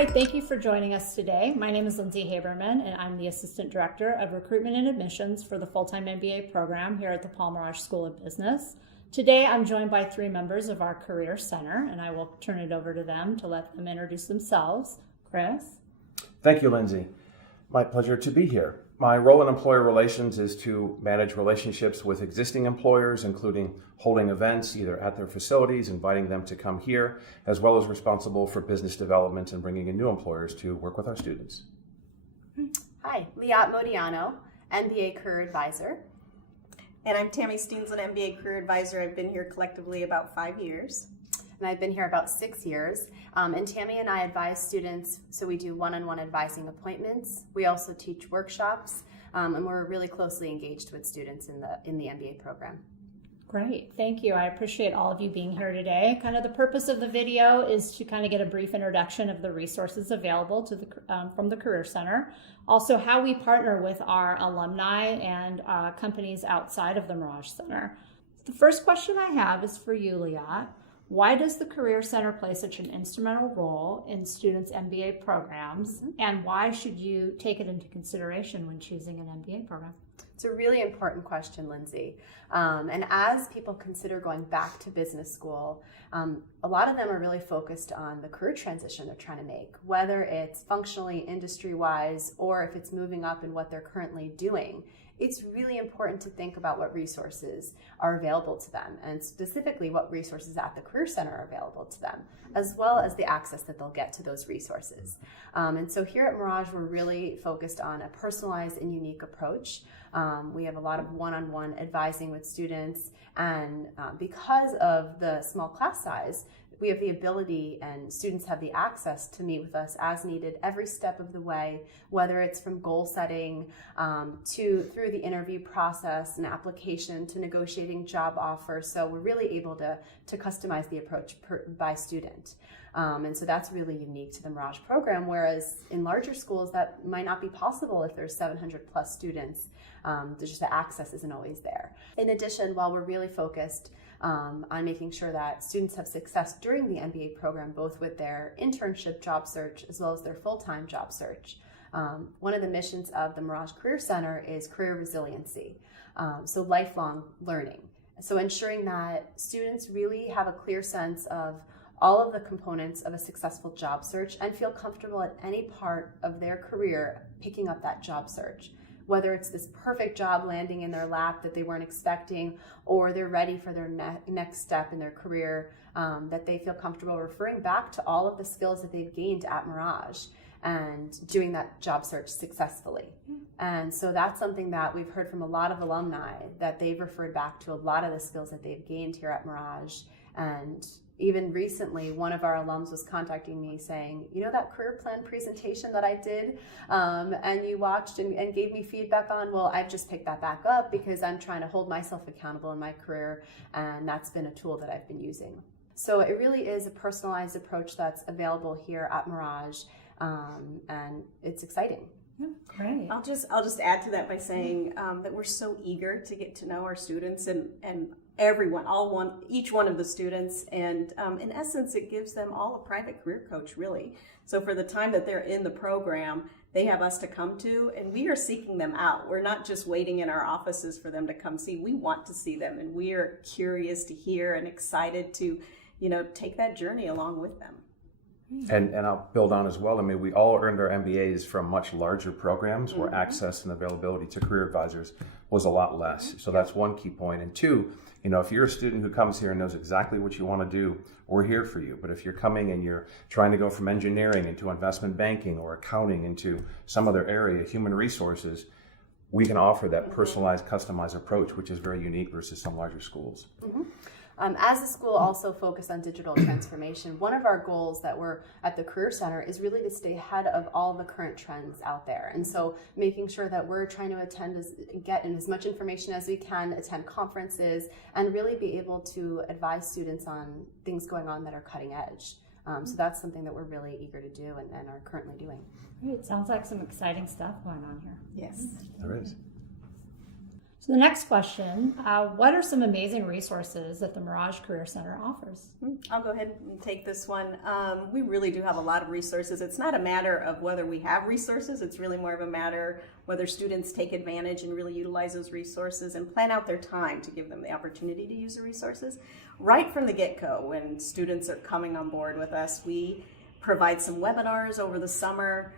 Hi, thank you for joining us today. My name is Lindsay Haberman, and I'm the Assistant Director of Recruitment and Admissions for the full-time MBA program here at the Paul Merage School of Business. Today, I'm joined by 3 members of our Career Center, and I will turn it over to them to let them introduce themselves. Chris? Thank you, Lindsay. My pleasure to be here. My role in employer relations is to manage relationships with existing employers, including holding events either at their facilities, inviting them to come here, as well as responsible for business development and bringing in new employers to work with our students. Hi, Liat Modiano, MBA Career Advisor. And I'm Tammy Steensland, MBA Career Advisor. I've been here collectively about 5 years. And I've been here about 6 years. And Tammy and I advise students, so we do one-on-one advising appointments. We also teach workshops, and we're really closely engaged with students in the MBA program. Great, thank you. I appreciate all of you being here today. Kind of the purpose of the video is to kind of get a brief introduction of the resources available to from the Career Center. Also, how we partner with our alumni and companies outside of the Merage Center. The first question I have is for you, Liat. Why does the Career Center play such an instrumental role in students' MBA programs, and why should you take it into consideration when choosing an MBA program? It's a really important question, Lindsay. And as people consider going back to business school, a lot of them are really focused on the career transition they're trying to make, whether it's functionally industry-wise or if it's moving up in what they're currently doing. It's really important to think about what resources are available to them, and specifically what resources at the Career Center are available to them, as well as the access that they'll get to those resources. And so here at Merage, we're really focused on a personalized and unique approach. We have a lot of one-on-one advising with students, and because of the small class size, we have the ability and students have the access to meet with us as needed every step of the way, whether it's from goal setting through the interview process and application to negotiating job offers. So we're really able to customize the approach by student. And so that's really unique to the Merage program, whereas in larger schools that might not be possible if there's 700 plus students. Just the access isn't always there. In addition, while we're really focused on making sure that students have success during the MBA program, both with their internship job search as well as their full-time job search. One of the missions of the Merage Career Center is career resiliency, so lifelong learning. So ensuring that students really have a clear sense of all of the components of a successful job search and feel comfortable at any part of their career picking up that job search. Whether it's this perfect job landing in their lap that they weren't expecting, or they're ready for their next step in their career, that they feel comfortable referring back to all of the skills that they've gained at Merage and doing that job search successfully. And so that's something that we've heard from a lot of alumni, that they've referred back to a lot of the skills that they've gained here at Merage. And even recently, one of our alums was contacting me saying, you know that career plan presentation that I did and you watched and gave me feedback on? Well, I've just picked that back up because I'm trying to hold myself accountable in my career, and that's been a tool that I've been using. So it really is a personalized approach that's available here at Merage, and it's exciting. Yeah, great. I'll just add to that by saying that we're so eager to get to know our students and everyone, each one of the students, and in essence, it gives them all a private career coach, really. So for the time that they're in the program, they have us to come to, and we are seeking them out. We're not just waiting in our offices for them to come see. We want to see them, and we are curious to hear and excited to, take that journey along with them. And I'll build on as well. I mean, we all earned our MBAs from much larger programs where access and availability to career advisors was a lot less. So that's one key point. And two, if you're a student who comes here and knows exactly what you want to do, we're here for you. But if you're coming and you're trying to go from engineering into investment banking or accounting into some other area, human resources, we can offer that personalized, customized approach, which is very unique versus some larger schools. As the school also focused on digital transformation, one of our goals that we're at the Career Center is really to stay ahead of all the current trends out there. And so making sure that we're trying to get in as much information as we can, attend conferences, and really be able to advise students on things going on that are cutting edge. So that's something that we're really eager to do and are currently doing. Great. Sounds like some exciting stuff going on here. Yes. There is. So the next question, what are some amazing resources that the Mirage Career Center offers? I'll go ahead and take this one. We really do have a lot of resources. It's not a matter of whether we have resources, it's really more of a matter whether students take advantage and really utilize those resources and plan out their time to give them the opportunity to use the resources. Right from the get-go, when students are coming on board with us, we provide some webinars over the summer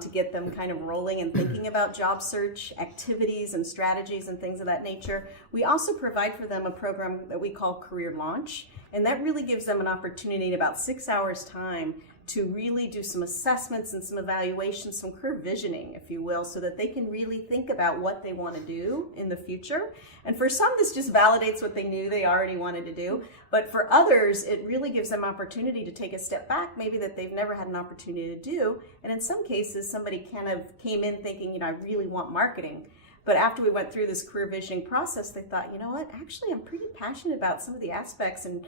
to get them kind of rolling and thinking about job search activities and strategies and things of that nature. We also provide for them a program that we call Career Launch, and that really gives them an opportunity in about 6 hours time to really do some assessments and some evaluations, some career visioning, if you will, so that they can really think about what they want to do in the future. And for some, this just validates what they knew they already wanted to do. But for others, it really gives them opportunity to take a step back, maybe that they've never had an opportunity to do. And in some cases, somebody kind of came in thinking, I really want marketing. But after we went through this career visioning process, they thought, you know what, actually, I'm pretty passionate about some of the aspects and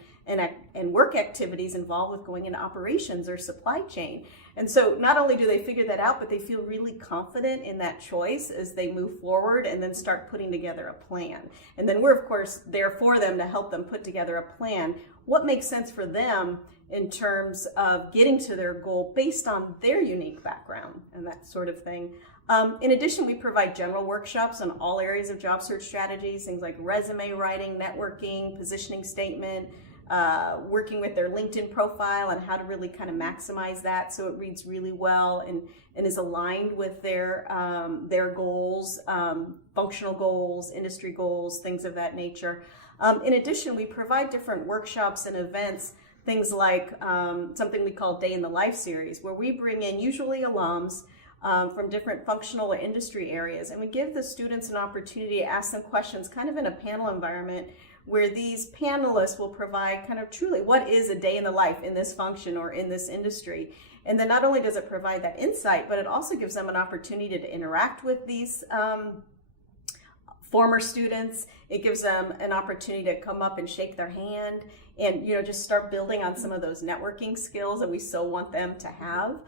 work activities involved with going into operations or supply chain. And so not only do they figure that out, but they feel really confident in that choice as they move forward and then start putting together a plan. And then we're, of course, there for them to help them put together a plan. What makes sense for them in terms of getting to their goal based on their unique background and that sort of thing. In addition, we provide general workshops on all areas of job search strategies, things like resume writing, networking, positioning statement, working with their LinkedIn profile and how to really kind of maximize that so it reads really well and is aligned with their goals, functional goals, industry goals, things of that nature. In addition, we provide different workshops and events, things like something we call Day in the Life series, where we bring in usually alums from different functional or industry areas. And we give the students an opportunity to ask them questions kind of in a panel environment where these panelists will provide kind of truly what is a day in the life in this function or in this industry. And then not only does it provide that insight, but it also gives them an opportunity to interact with these former students. It gives them an opportunity to come up and shake their hand and just start building on some of those networking skills that we so want them to have.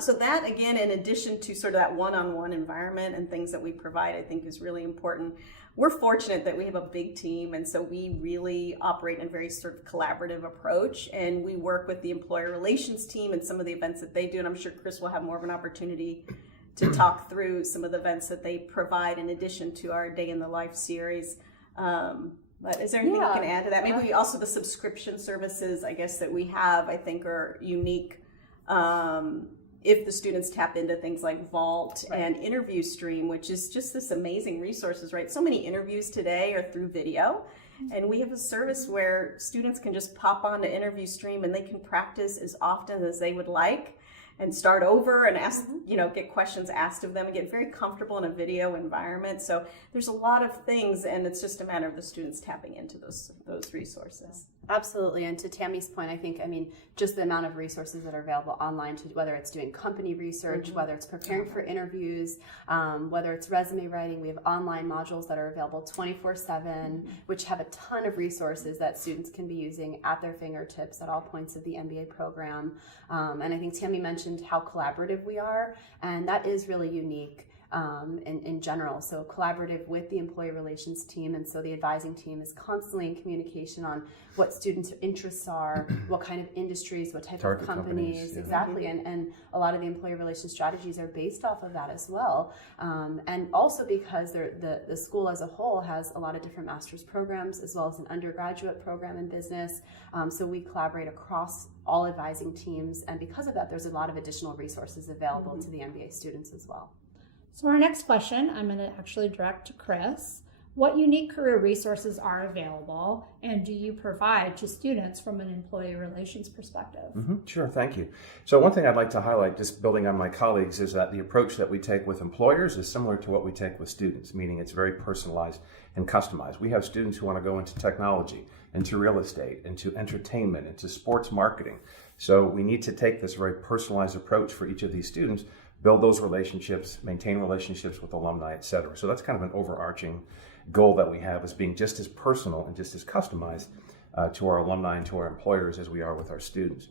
So that, again, in addition to sort of that one-on-one environment and things that we provide, I think is really important. We're fortunate that we have a big team, and so we really operate in a very sort of collaborative approach, and we work with the employer relations team and some of the events that they do, and I'm sure Chris will have more of an opportunity to talk through some of the events that they provide in addition to our Day in the Life series. But is there anything you can add to that? Maybe also the subscription services, I guess, that we have, I think are unique. If the students tap into things like Vault and Interview Stream, which is just this amazing resources, right? So many interviews today are through video. And we have a service where students can just pop on to Interview Stream and they can practice as often as they would like and start over and ask, get questions asked of them and get very comfortable in a video environment. So there's a lot of things, and it's just a matter of the students tapping into those resources. Absolutely. And to Tammy's point, I think, just the amount of resources that are available online, to whether it's doing company research, whether it's preparing for interviews, whether it's resume writing, we have online modules that are available 24/7, which have a ton of resources that students can be using at their fingertips at all points of the MBA program. And I think Tammy mentioned how collaborative we are, and that is really unique. In general, so collaborative with the employee relations team, and so the advising team is constantly in communication on what students' interests are, what kind of industries, what type of companies, exactly, and a lot of the employee relations strategies are based off of that as well, and also because the school as a whole has a lot of different master's programs as well as an undergraduate program in business, so we collaborate across all advising teams, and because of that, there's a lot of additional resources available to the MBA students as well. So our next question, I'm going to actually direct to Chris. What unique career resources are available, and do you provide to students from an employee relations perspective? Sure, thank you. So one thing I'd like to highlight, just building on my colleagues, is that the approach that we take with employers is similar to what we take with students, meaning it's very personalized and customized. We have students who want to go into technology, into real estate, into entertainment, into sports marketing. So we need to take this very personalized approach for each of these students, build those relationships, maintain relationships with alumni, et cetera. So that's kind of an overarching goal that we have, is being just as personal and just as customized to our alumni and to our employers as we are with our students.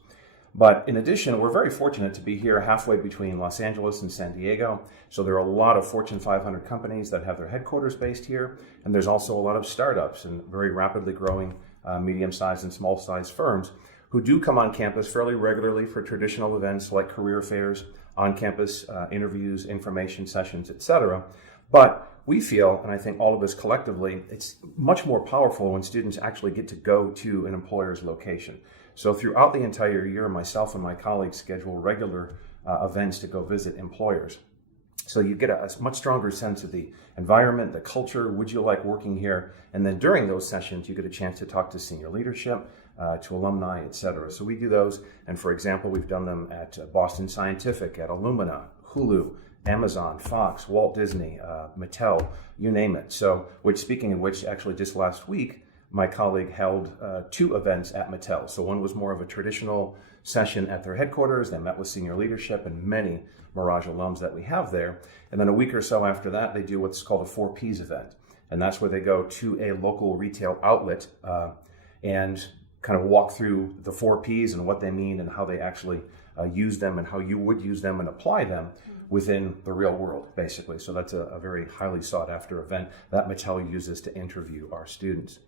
But in addition, we're very fortunate to be here halfway between Los Angeles and San Diego. So there are a lot of Fortune 500 companies that have their headquarters based here. And there's also a lot of startups and very rapidly growing medium-sized and small-sized firms who do come on campus fairly regularly for traditional events like career fairs, on-campus interviews, information sessions, etc. But we feel, and I think all of us collectively, it's much more powerful when students actually get to go to an employer's location. So throughout the entire year, myself and my colleagues schedule regular events to go visit employers. So you get a much stronger sense of the environment, the culture, would you like working here? And then during those sessions, you get a chance to talk to senior leadership, to alumni, et cetera. So we do those. And for example, we've done them at Boston Scientific, at Illumina, Hulu, Amazon, Fox, Walt Disney, Mattel, you name it. So, speaking of which, actually just last week, my colleague held 2 events at Mattel. So one was more of a traditional session at their headquarters. They met with senior leadership and many Merage alums that we have there. And then a week or so after that, they do what's called a 4 Ps event. And that's where they go to a local retail outlet and kind of walk through the 4 Ps and what they mean and how they actually use them and how you would use them and apply them within the real world, basically. So that's a very highly sought after event that Mattel uses to interview our students.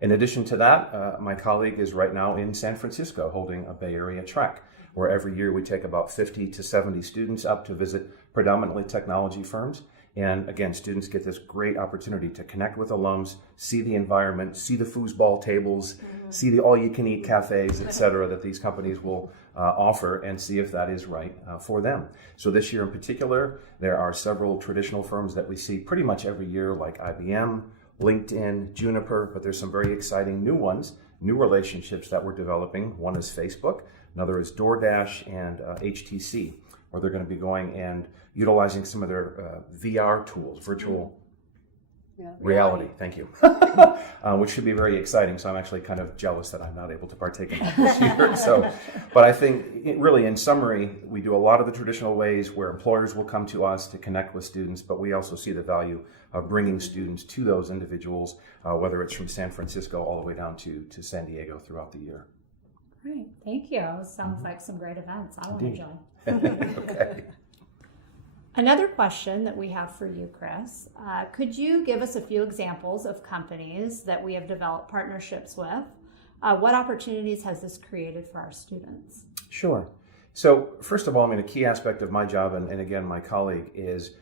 In addition to that, my colleague is right now in San Francisco holding a Bay Area Trek, where every year we take about 50 to 70 students up to visit predominantly technology firms. And again, students get this great opportunity to connect with alums, see the environment, see the foosball tables, see the all-you-can-eat cafes, et cetera, that these companies will offer, and see if that is right for them. So this year in particular, there are several traditional firms that we see pretty much every year, like IBM, LinkedIn, Juniper, but there's some very exciting new ones, new relationships that we're developing. One is Facebook, another is DoorDash and HTC, where they're going to be going and utilizing some of their VR tools, virtual reality, thank you, which should be very exciting. So I'm actually kind of jealous that I'm not able to partake in that this year. So, but I think really in summary, we do a lot of the traditional ways where employers will come to us to connect with students, but we also see the value of bringing students to those individuals, whether it's from San Francisco all the way down to San Diego throughout the year. Great, thank you. Sounds like some great events. I want to join. Okay. Another question that we have for you, Chris, could you give us a few examples of companies that we have developed partnerships with? What opportunities has this created for our students? Sure. So first of all, a key aspect of my job, and again, my colleague, is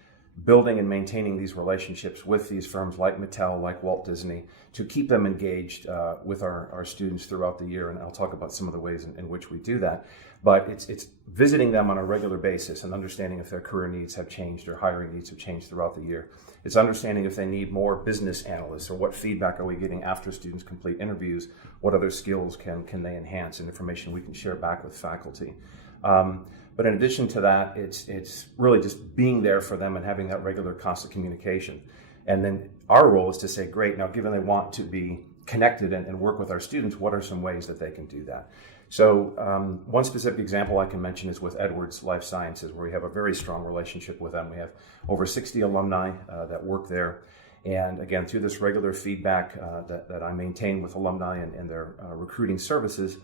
building and maintaining these relationships with these firms like Mattel, like Walt Disney, to keep them engaged with our students throughout the year. And I'll talk about some of the ways in which we do that. But it's visiting them on a regular basis and understanding if their career needs have changed or hiring needs have changed throughout the year. It's understanding if they need more business analysts, or what feedback are we getting after students complete interviews, what other skills can they enhance, and information we can share back with faculty. But in addition to that, it's really just being there for them and having that regular constant communication. And then our role is to say, great, now given they want to be connected and work with our students, what are some ways that they can do that? So one specific example I can mention is with Edwards Life Sciences, where we have a very strong relationship with them. We have over 60 alumni that work there. And again, through this regular feedback that I maintain with alumni and their recruiting services,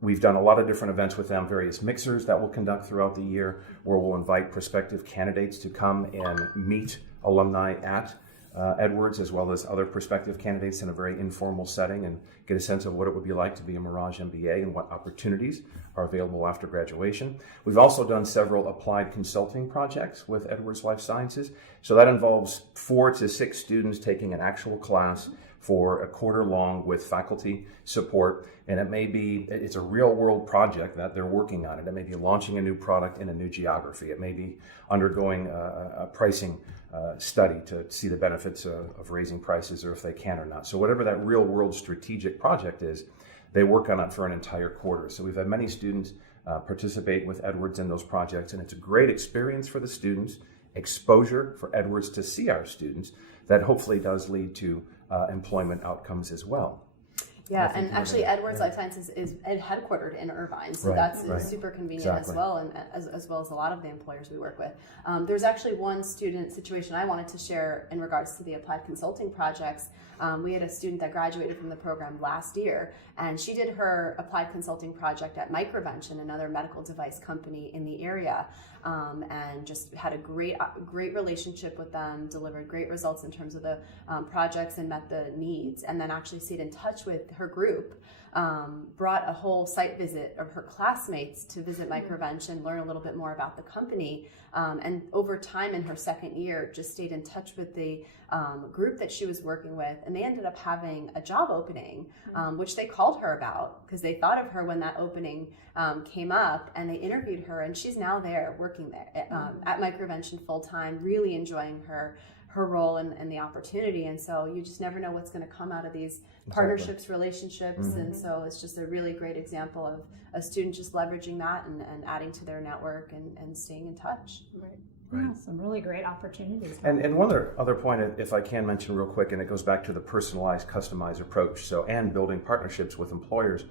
we've done a lot of different events with them, various mixers that we'll conduct throughout the year, where we'll invite prospective candidates to come and meet alumni at Edwards, as well as other prospective candidates in a very informal setting, and get a sense of what it would be like to be a Merage MBA and what opportunities are available after graduation. We've also done several applied consulting projects with Edwards Life Sciences. So that involves 4 to 6 students taking an actual class for a quarter long with faculty support. And it's a real world project that they're working on. It may be launching a new product in a new geography. It may be undergoing a pricing study to see the benefits of raising prices, or if they can or not. So whatever that real world strategic project is, they work on it for an entire quarter. So we've had many students participate with Edwards in those projects, and it's a great experience for the students, exposure for Edwards to see our students, that hopefully does lead to employment outcomes as well. Yeah, I think and actually you're right. Edwards Life Sciences is headquartered in Irvine, so Right, that's right. super convenient Exactly. as well, and as well as a lot of the employers we work with. There's actually one student situation I wanted to share in regards to the applied consulting projects. We had a student that graduated from the program last year, and she did her applied consulting project at Microvention, another medical device company in the area, and just had a great relationship with them, delivered great results in terms of the projects and met the needs, and then actually stayed in touch with her group, brought a whole site visit of her classmates to visit Microvention, learn a little bit more about the company, and over time in her second year just stayed in touch with the group that she was working with, and they ended up having a job opening, which they called her about because they thought of her when that opening came up, and they interviewed her, and she's now there working there at Microvention full-time, really enjoying her role and the opportunity. And so you just never know what's going to come out of these partnerships, relationships. And so it's just a really great example of a student just leveraging that and adding to their network and staying in touch. Right. Yeah, some really great opportunities. And one other point, if I can mention real quick, and it goes back to the personalized, customized approach. So, and building partnerships with employers.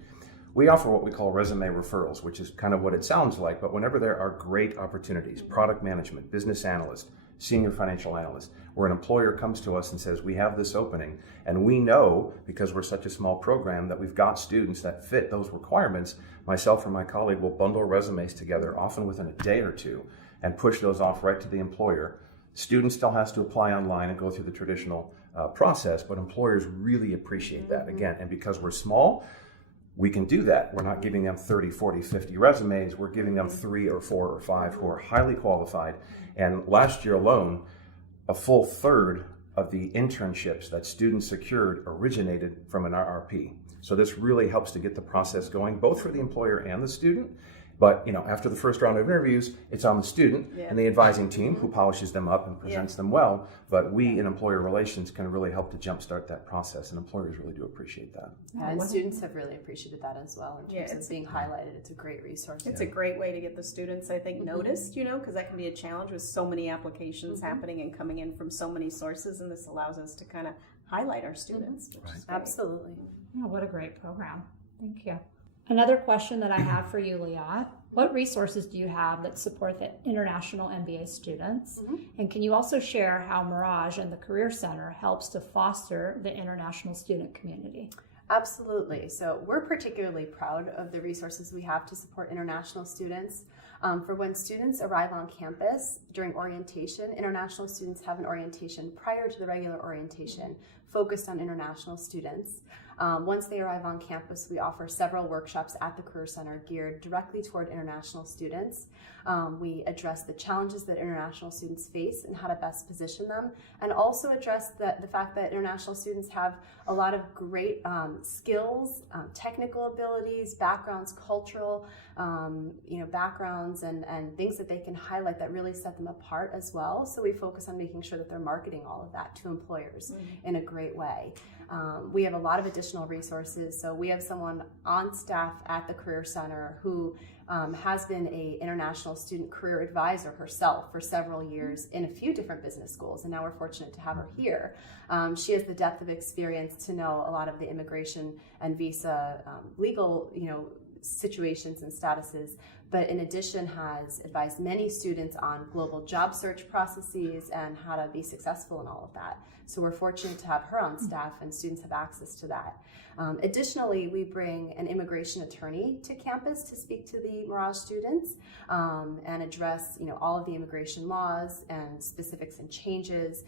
We offer what we call resume referrals, which is kind of what it sounds like, but whenever there are great opportunities, product management, business analyst, senior financial analyst, where an employer comes to us and says, we have this opening, and we know, because we're such a small program, that we've got students that fit those requirements, myself or my colleague will bundle resumes together, often within a day or two, and push those off right to the employer. Student still has to apply online and go through the traditional process, but employers really appreciate that. Again, and because we're small, we can do that. We're not giving them 30, 40, 50 resumes. We're giving them 3 or 4 or 5 who are highly qualified. And last year alone, a full third of the internships that students secured originated from an RRP. So this really helps to get the process going, both for the employer and the student. But after the first round of interviews, it's on the student and the advising team who polishes them up and presents them well. But we in employer relations can really help to jumpstart that process, and employers really do appreciate that. Yeah, and students have really appreciated that as well in terms of being highlighted. It's a great resource. It's a great way to get the students, I think, noticed, because that can be a challenge with so many applications happening and coming in from so many sources, and this allows us to kind of highlight our students. Which is great. Absolutely. Oh, what a great program. Thank you. Another question that I have for you, Liat. What resources do you have that support the international MBA students? And can you also share how Merage and the Career Center helps to foster the international student community? Absolutely. So we're particularly proud of the resources we have to support international students. For when students arrive on campus during orientation, international students have an orientation prior to the regular orientation focused on international students. Once they arrive on campus, we offer several workshops at the Career Center geared directly toward international students. We address the challenges that international students face and how to best position them, and also address the fact that international students have a lot of great skills, technical abilities, backgrounds, cultural backgrounds, and things that they can highlight that really set them apart as well. So we focus on making sure that they're marketing all of that to employers in a great way. We have a lot of additional resources. So we have someone on staff at the Career Center who has been an international student career advisor herself for several years in a few different business schools, and now we're fortunate to have her here. She has the depth of experience to know a lot of the immigration and visa legal situations and statuses, but in addition has advised many students on global job search processes and how to be successful in all of that. So we're fortunate to have her on staff, and students have access to that. Additionally, we bring an immigration attorney to campus to speak to the Merage students and address all of the immigration laws and specifics and changes,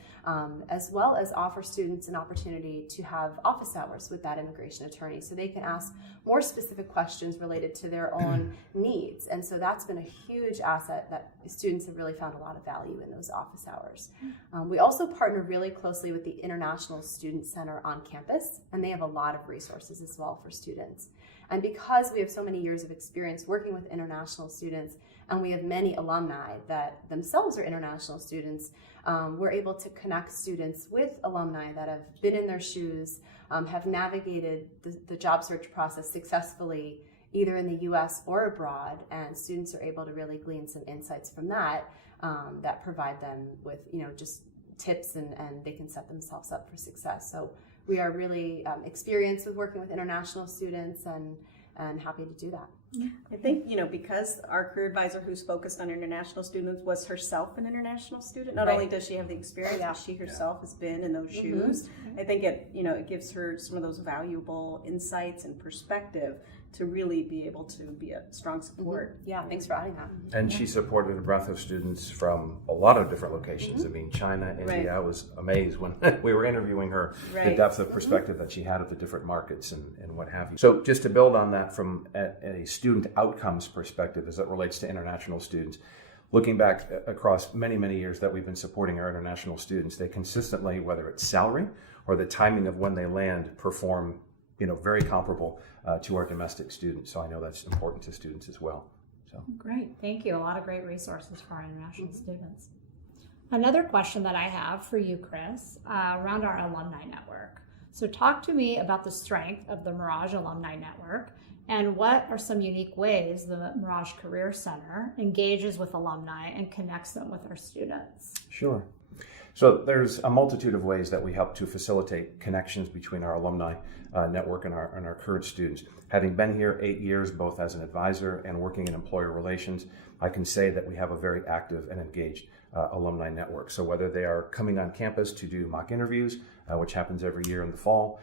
as well as offer students an opportunity to have office hours with that immigration attorney so they can ask more specific questions related to their own needs. And so that's been a huge asset that students have really found a lot of value in those office hours. We also partner really closely with the International Student Center on campus, and they have a lot of resources as well for students. And because we have so many years of experience working with international students, and we have many alumni that themselves are international students, we're able to connect students with alumni that have been in their shoes, have navigated the job search process successfully, either in the US or abroad, and students are able to really glean some insights from that that provide them with just tips, and they can set themselves up for success. So we are really experienced with working with international students and happy to do that. I think, because our career advisor who's focused on international students was herself an international student, not only does she have the experience, but she herself has been in those shoes. I think it gives her some of those valuable insights and perspective to really be able to be a strong support. Yeah, thanks for adding that. And she supported a breadth of students from a lot of different locations. I mean, China, India. I was amazed when we were interviewing her, the depth of perspective that she had of the different markets and what have you. So just to build on that from a student outcomes perspective as it relates to international students, looking back across many, many years that we've been supporting our international students, they consistently, whether it's salary or the timing of when they land, perform very comparable to our domestic students. So I know that's important to students as well. So great, thank you. A lot of great resources for our international students. Another question that I have for you, Chris, around our alumni network. So talk to me about the strength of the Merage Alumni Network and what are some unique ways the Merage Career Center engages with alumni and connects them with our students. Sure. So there's a multitude of ways that we help to facilitate connections between our alumni network and our current students. Having been here 8 years, both as an advisor and working in employer relations, I can say that we have a very active and engaged alumni network. So whether they are coming on campus to do mock interviews, which happens every year in the fall,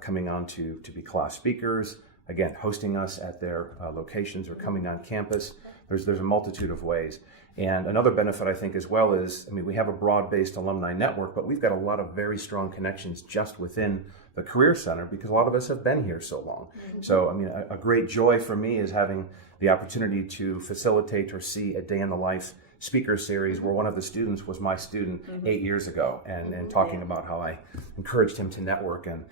coming on to be class speakers, again, hosting us at their locations or coming on campus, there's a multitude of ways. And another benefit, I think, as well is, we have a broad-based alumni network, but we've got a lot of very strong connections just within the Career Center because a lot of us have been here so long. So, a great joy for me is having the opportunity to facilitate or see a day in the life speaker series where one of the students was my student 8 years ago and talking about how I encouraged him to network and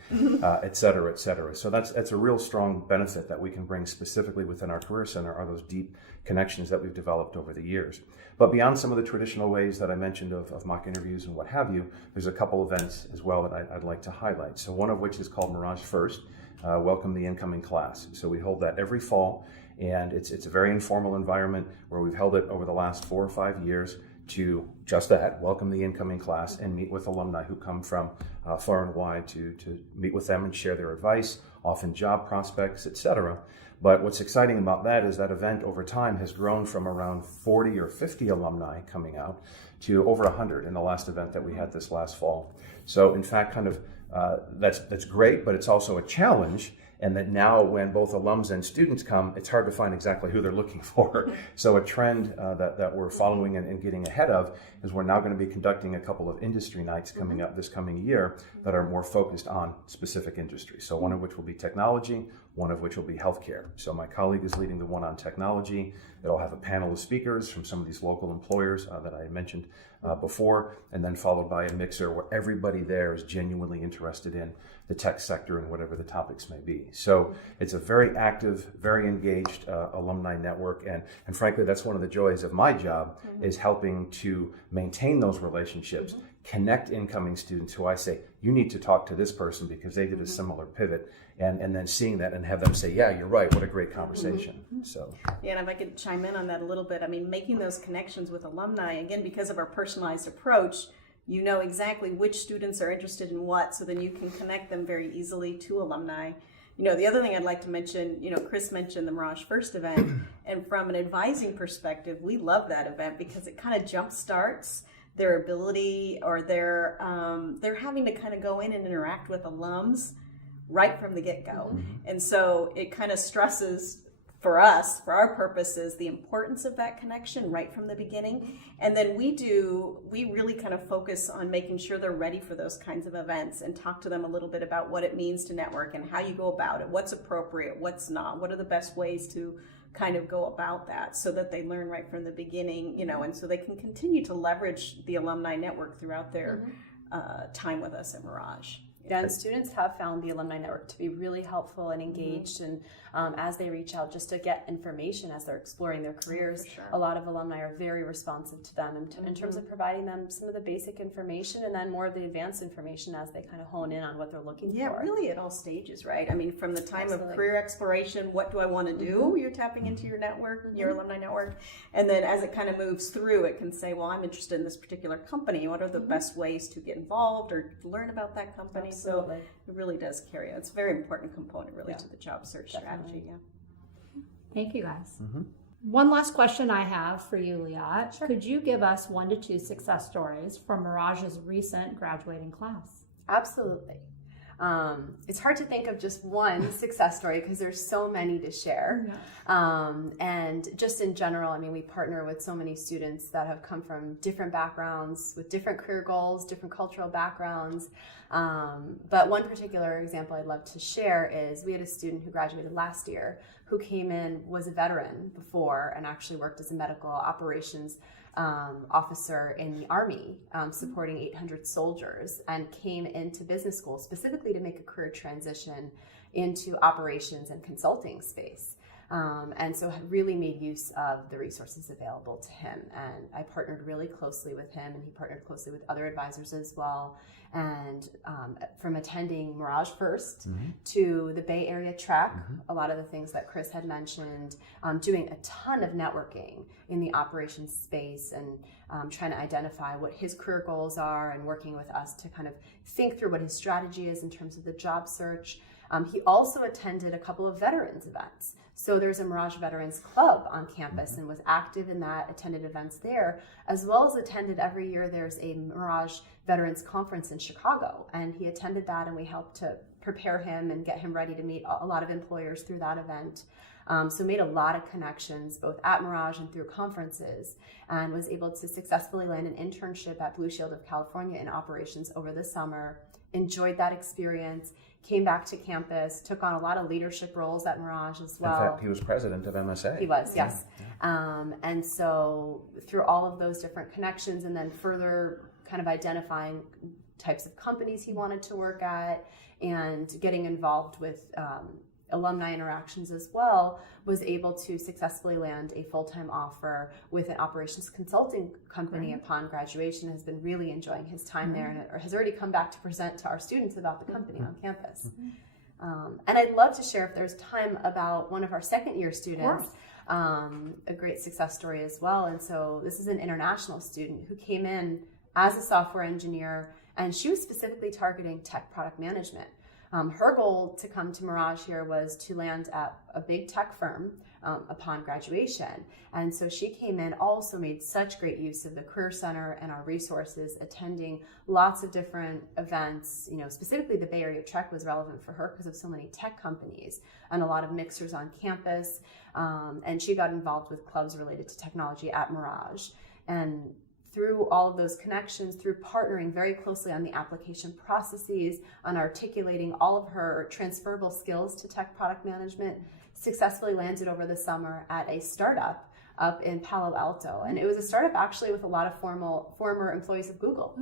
et cetera, et cetera. So that's a real strong benefit that we can bring specifically within our Career Center are those deep connections that we've developed over the years. But beyond some of the traditional ways that I mentioned of mock interviews and what have you, there's a couple events as well that I'd like to highlight. So one of which is called Merage First, Welcome the Incoming Class. So we hold that every fall. And it's a very informal environment where we've held it over the last 4 or 5 years to just that, welcome the incoming class and meet with alumni who come from far and wide to meet with them and share their advice, often job prospects, etc. But what's exciting about that is that event over time has grown from around 40 or 50 alumni coming out to over 100 in the last event that we had this last fall. So in fact, that's great, but it's also a challenge. And that now when both alums and students come, it's hard to find exactly who they're looking for. So a trend that we're following and getting ahead of is we're now going to be conducting a couple of industry nights coming up this coming year that are more focused on specific industries. So one of which will be technology, one of which will be healthcare. So my colleague is leading the one on technology. It'll have a panel of speakers from some of these local employers that I mentioned before, and then followed by a mixer where everybody there is genuinely interested in the tech sector and whatever the topics may be. So it's a very active, very engaged alumni network, and frankly, that's one of the joys of my job is helping to maintain those relationships, connect incoming students who I say, you need to talk to this person because they did a similar pivot, and then seeing that and have them say, yeah, you're right, what a great conversation. So yeah, and if I could chime in on that a little bit, making those connections with alumni, again, because of our personalized approach, you know exactly which students are interested in what, so then you can connect them very easily to alumni. The other thing I'd like to mention, Chris mentioned the Merage First event, and from an advising perspective, we love that event because it kind of jump starts their ability, or they're having to kind of go in and interact with alums right from the get-go. And so it kind of stresses for us, for our purposes, the importance of that connection right from the beginning. And then we really kind of focus on making sure they're ready for those kinds of events and talk to them a little bit about what it means to network and how you go about it, what's appropriate, what's not, what are the best ways to kind of go about that so that they learn right from the beginning, and so they can continue to leverage the alumni network throughout their time with us at Merage. Yeah, and students have found the alumni network to be really helpful and engaged, and as they reach out just to get information as they're exploring their careers, a lot of alumni are very responsive to them in terms of providing them some of the basic information and then more of the advanced information as they kind of hone in on what they're looking for. Yeah, really at all stages, right? From the time of career exploration, what do I want to do? You're tapping into your network, your alumni network, and then as it kind of moves through, it can say, well, I'm interested in this particular company. What are the best ways to get involved or learn about that company? So Absolutely. it really does carry. It's a very important component, really, Yeah. to the job search Definitely. strategy. Yeah. Thank you, guys. Mm-hmm. One last question I have for you, Liat. Sure. Could you give us 1 to 2 success stories from Mirage's recent graduating class? Absolutely. It's hard to think of just one success story because there's so many to share. And just in general, I mean, we partner with so many students that have come from different backgrounds with different career goals, different cultural backgrounds. But one particular example I'd love to share is we had a student who graduated last year who came in, was a veteran before, and actually worked as a medical operations officer in the Army, supporting 800 soldiers, and came into business school specifically to make a career transition into operations and consulting space. And so really made use of the resources available to him. And I partnered really closely with him, and he partnered closely with other advisors as well. And from attending Mirage First to the Bay Area Trek, a lot of the things that Chris had mentioned, doing a ton of networking in the operations space and trying to identify what his career goals are and working with us to kind of think through what his strategy is in terms of the job search. He also attended a couple of veterans events. So there's a Mirage Veterans Club on campus and was active in that, attended events there, as well as attended every year there's a Mirage Veterans Conference in Chicago. And he attended that, and we helped to prepare him and get him ready to meet a lot of employers through that event. So made a lot of connections both at Mirage and through conferences, and was able to successfully land an internship at Blue Shield of California in operations over the summer. Enjoyed that experience, came back to campus, took on a lot of leadership roles at Mirage as well. In fact, he was president of MSA. He was, yes. And so through all of those different connections, and then further kind of identifying types of companies he wanted to work at, and getting involved with alumni interactions as well, was able to successfully land a full-time offer with an operations consulting company upon graduation. Has been really enjoying his time there, and has already come back to present to our students about the company on campus. And I'd love to share, if there's time, about one of our second-year students, a great success story as well. And so this is an international student who came in as a software engineer, and she was specifically targeting tech product management. Her goal to come to Mirage here was to land at a big tech firm upon graduation. And so she came in, also made such great use of the Career Center and our resources, attending lots of different events. You know, specifically the Bay Area Trek was relevant for her because of so many tech companies and a lot of mixers on campus. And she got involved with clubs related to technology at Mirage. And through all of those connections, through partnering very closely on the application processes, on articulating all of her transferable skills to tech product management, successfully landed over the summer at a startup up in Palo Alto. And it was a startup actually with a lot of former employees of Google.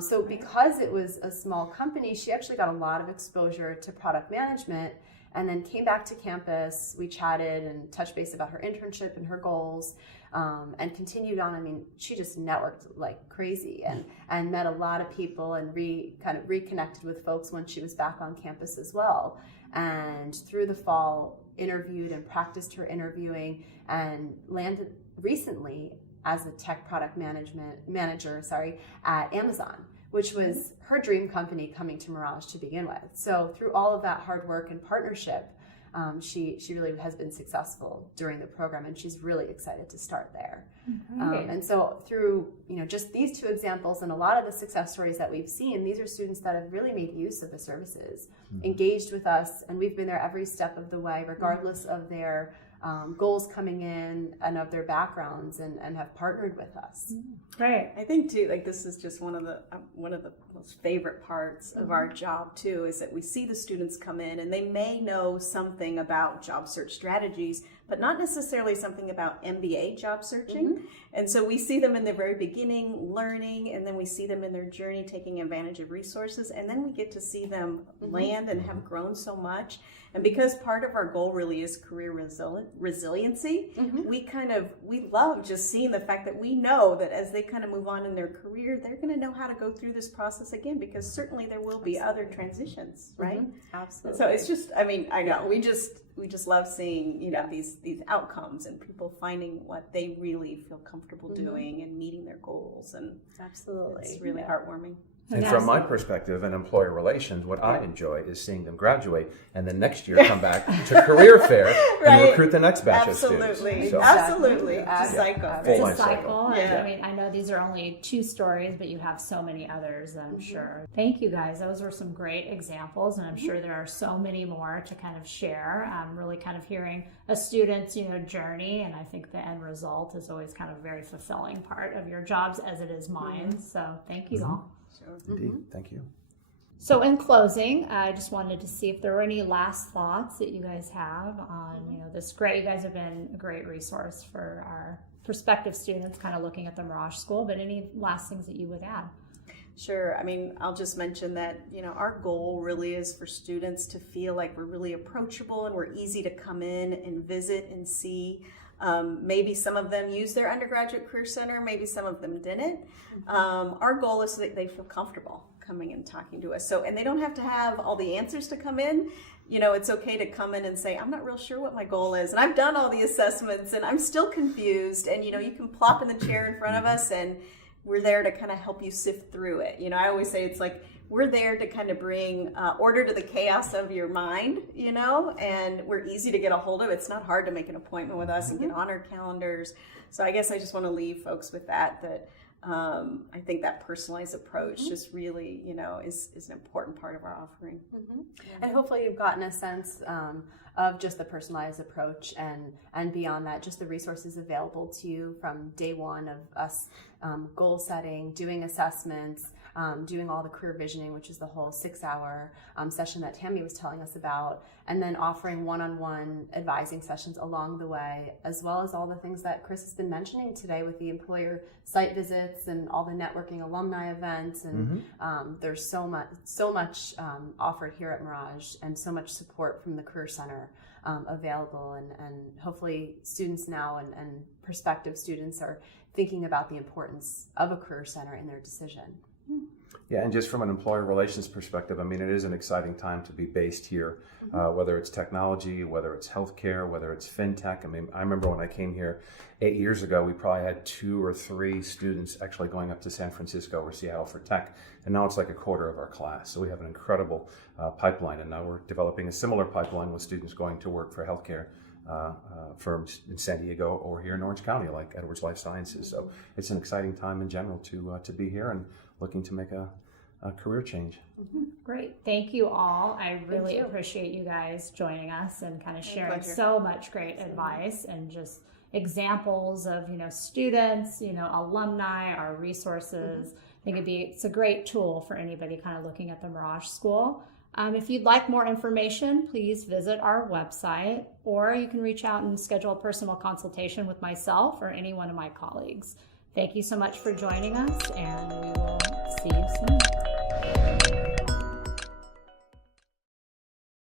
So because it was a small company, she actually got a lot of exposure to product management, and then came back to campus. We chatted and touched base about her internship and her goals. And continued on. I mean, she just networked like crazy, and met a lot of people, and kind of reconnected with folks when she was back on campus as well. And through the fall, interviewed and practiced her interviewing, and landed recently as a tech product manager at Amazon, which was her dream company coming to Mirage to begin with. So through all of that hard work and partnership, she really has been successful during the program, and she's really excited to start there. And so through just these two examples and a lot of the success stories that we've seen, these are students that have really made use of the services, engaged with us, and we've been there every step of the way, regardless of their goals coming in and of their backgrounds, and have partnered with us. Great. I think too, like this is just one of the most favorite parts of our job too, is that we see the students come in and they may know something about job search strategies, but not necessarily something about MBA job searching. And so we see them in the very beginning learning, and then we see them in their journey taking advantage of resources, and then we get to see them land and have grown so much. And because part of our goal really is career resiliency, we love just seeing the fact that we know that as they kind of move on in their career, they're going to know how to go through this process again, because certainly there will be other transitions, right? Absolutely. So it's just, I mean, I know we just love seeing these outcomes, and people finding what they really feel comfortable doing and meeting their goals, and Absolutely. it's really heartwarming. And from my perspective in employer relations, what I enjoy is seeing them graduate and then next year come back to career fair and recruit the next batch of students. Absolutely. So, Absolutely. It's a cycle. Full It's a life cycle. cycle. And, Yeah. I mean, I know these are only 2 stories, but you have so many others, I'm sure. Thank you guys. Those were some great examples, and I'm sure there are so many more to kind of share. Really kind of hearing a student's, journey, and I think the end result is always kind of a very fulfilling part of your jobs as it is mine. So thank you all. Indeed. Thank you. So in closing, I just wanted to see if there were any last thoughts that you guys have on, this great, you guys have been a great resource for our prospective students kind of looking at the Mirage School, but any last things that you would add? Sure. I mean, I'll just mention that, our goal really is for students to feel like we're really approachable and we're easy to come in and visit and see. Maybe some of them use their undergraduate career center, maybe some of them didn't. Our goal is that they feel comfortable coming and talking to us. And they don't have to have all the answers to come in. It's okay to come in and say, I'm not real sure what my goal is. And I've done all the assessments and I'm still confused. And, you can plop in the chair in front of us and we're there to kind of help you sift through it. I always say it's like, we're there to kind of bring order to the chaos of your mind, and we're easy to get a hold of. It's not hard to make an appointment with us and get on our calendars. So I guess I just want to leave folks with that I think that personalized approach just really, is an important part of our offering. And hopefully you've gotten a sense of just the personalized approach and beyond that, just the resources available to you from day one of us goal setting, doing assessments, doing all the career visioning, which is the whole 6-hour session that Tammy was telling us about, and then offering one-on-one advising sessions along the way, as well as all the things that Chris has been mentioning today with the employer site visits and all the networking alumni events. And there's so much offered here at Mirage and so much support from the Career Center available. And hopefully students now and prospective students are thinking about the importance of a Career Center in their decision. Yeah, and just from an employer relations perspective, I mean, it is an exciting time to be based here, whether it's technology, whether it's healthcare, whether it's fintech. I mean, I remember when I came here 8 years ago, we probably had 2 or 3 students actually going up to San Francisco or Seattle for tech, and now it's like a quarter of our class. So we have an incredible pipeline, and now we're developing a similar pipeline with students going to work for healthcare firms in San Diego or here in Orange County, like Edwards Life Sciences. So it's an exciting time in general to be here and looking to make a career change. Great. Thank you all. I really appreciate you guys joining us and kind of sharing so much great advice and just examples of, students, alumni, our resources. I think it's a great tool for anybody kind of looking at the Mirage School. If you'd like more information, please visit our website, or you can reach out and schedule a personal consultation with myself or any one of my colleagues. Thank you so much for joining us, and we will see you soon.